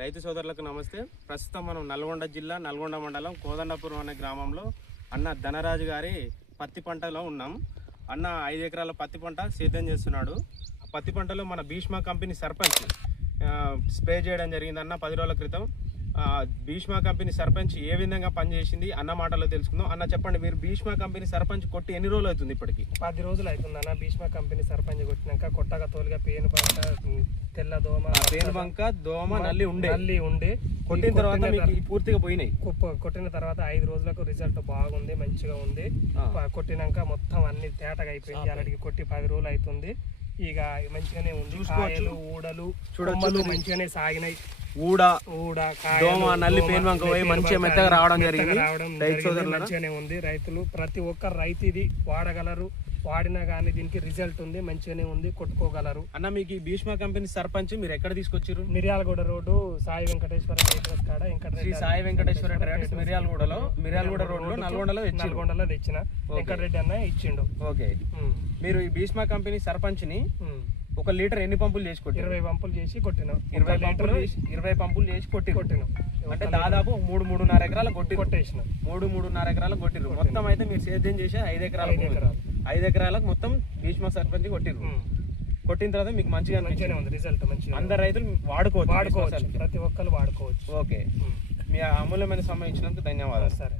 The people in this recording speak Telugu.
రైతు సోదరులకు నమస్తే. ప్రస్తుతం మనం నల్గొండ జిల్లా నల్గొండ మండలం కోదండపురం అనే గ్రామంలో అన్న ధనరాజు గారి పత్తి పంటలో ఉన్నాం. అన్న 5 ఎకరాల పత్తి పంట సేద్యం చేస్తున్నాడు. ఆ పత్తి పంటలో మన భీష్మ కంపెనీ సర్పంచ్ స్ప్రే చేయడం జరిగింది అన్న 10 రోజుల క్రితం. భీష్మ కంపెనీ సర్పంచ్ ఏ విధంగా పనిచేసింది అన్న మాటలో తెలుసుకుందాం. అన్న చెప్పండి, మీరు భీష్మ కంపెనీ సర్పంచ్ కొట్టి ఎన్ని రోజులు అవుతుంది? ఇప్పటికి 10 రోజులు అవుతుంది అన్న. భీష్మ కంపెనీ సర్పంచ్ కొట్టినాక కొట్టగా తోలుగా పేను బంక, తెల్ల దోమ, పేను బంక, దోమ, నల్లి ఉండే కొట్టిన తర్వాత మీకు పూర్తిగా పోయినాయి. కొట్టిన తర్వాత 5 రోజులకు రిజల్ట్ బాగుంది, మంచిగా ఉంది. కొట్టినాక మొత్తం అన్ని తేటగా అయిపోయింది. అలాంటి కొట్టి 10 రోజులు అవుతుంది. ఇక మంచిగానే ఉంది. కాయలు, ఊడలు, చూడమ్మలు మంచిగానే సాగినాయి. ఊడ దోమ, నల్లి, పేను బంక పోయి మంచిగా మెత్తగా రావడం జరిగింది. మంచిగానే ఉంది. రైతులు ప్రతి ఒక్క రైతు ఇది వాడగలరు. వాడినా కానీ దీనికి రిజల్ట్ ఉంది, మంచిగానే ఉంది, కొట్టుకోగలరు. అన్న మీకు ఈ భీష్మ కంపెనీ సర్పంచ్ మీరు ఎక్కడ తీసుకొచ్చారు? మిర్యాలగూడ రోడ్డు సాయి వెంకటేశ్వర ట్రేడర్స్ కాడ సాయి వెంకటేశ్వర ట్రేడర్స్ మిర్యాలగూడ రోడ్డు నల్గొండలో తెచ్చిన వెంకటరెడ్డి అన్న ఇచ్చిండు. ఓకే, మీరు ఈ భీష్మ కంపెనీ సర్పంచ్ ని 1 లీటర్ ఎన్ని పంపులు చేసి కొట్టి? 20 పంపులు చేసి కొట్టినాం. 20 పంపులు చేసి కొట్టినాం. అంటే దాదాపు 3.5 ఎకరాలు కొట్టేసిన 3.5 ఎకరాలు కొట్టిరు. మొత్తం అయితే మీరు సేద్యం చేసే 5 ఎకరాలకు మొత్తం భీష్మ సర్పంచ్ కొట్టిరు. కొట్టిన తర్వాత మీకు మంచిగా ఉంది రిజల్ట్. మంచిగా అందరు రైతులు వాడుకోవచ్చు, ప్రతి ఒక్కరు వాడుకోవచ్చు. ఓకే, మీ అమూల్యమైన సమయం ఇచ్చినందుకు ధన్యవాదాలు. సరే.